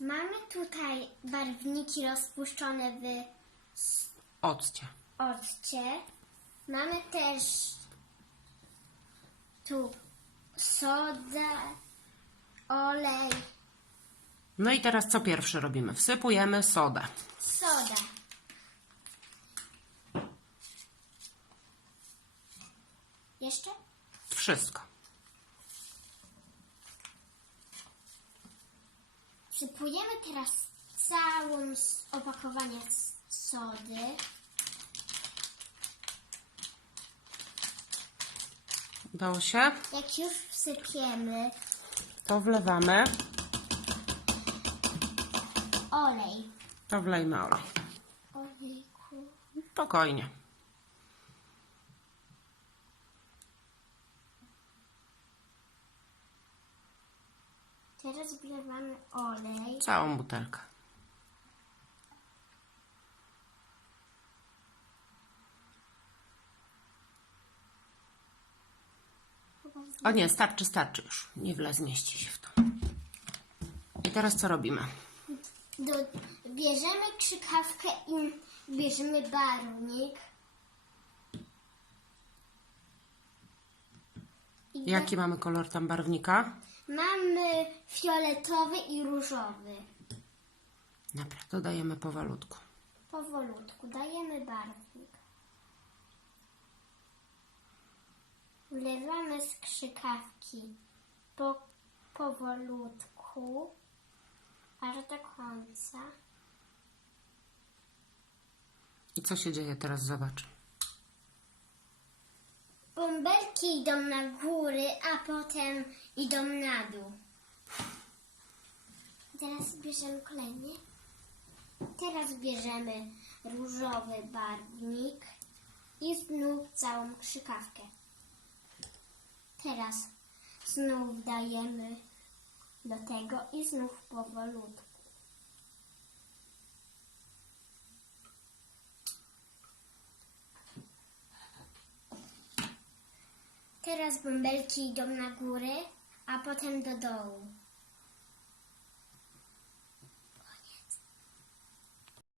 Mamy tutaj barwniki rozpuszczone w Occie. occie. Mamy też tu sodę, olej, No i teraz co pierwsze robimy? Wsypujemy sodę. soda. Jeszcze? Wszystko. Sypujemy teraz całą opakowanie s- sody. Udało się? Jak już wsypiemy To wlewamy. olej. To wlejmy olej. Ojejku. Spokojnie. Teraz wlewamy olej. Całą butelkę. O nie, starczy, starczy już. Niewiele zmieści się w to. I teraz co robimy? Do, bierzemy krzykawkę i bierzemy barwnik. I Jaki mamy kolor tam barwnika? Mamy fioletowy i różowy. Dobra, dodajemy powolutku. Powolutku dajemy barwnik. Wlewamy z krzykawki po, powolutku, aż do końca. I co się dzieje teraz? Zobacz. Bąbelki idą na góry, a potem idą na dół. Teraz bierzemy kolejnie. Teraz bierzemy różowy barwnik i znów całą krzykawkę. Teraz znów dajemy do tego i znów powolutku. Teraz bąbelki idą na górę, a potem do dołu.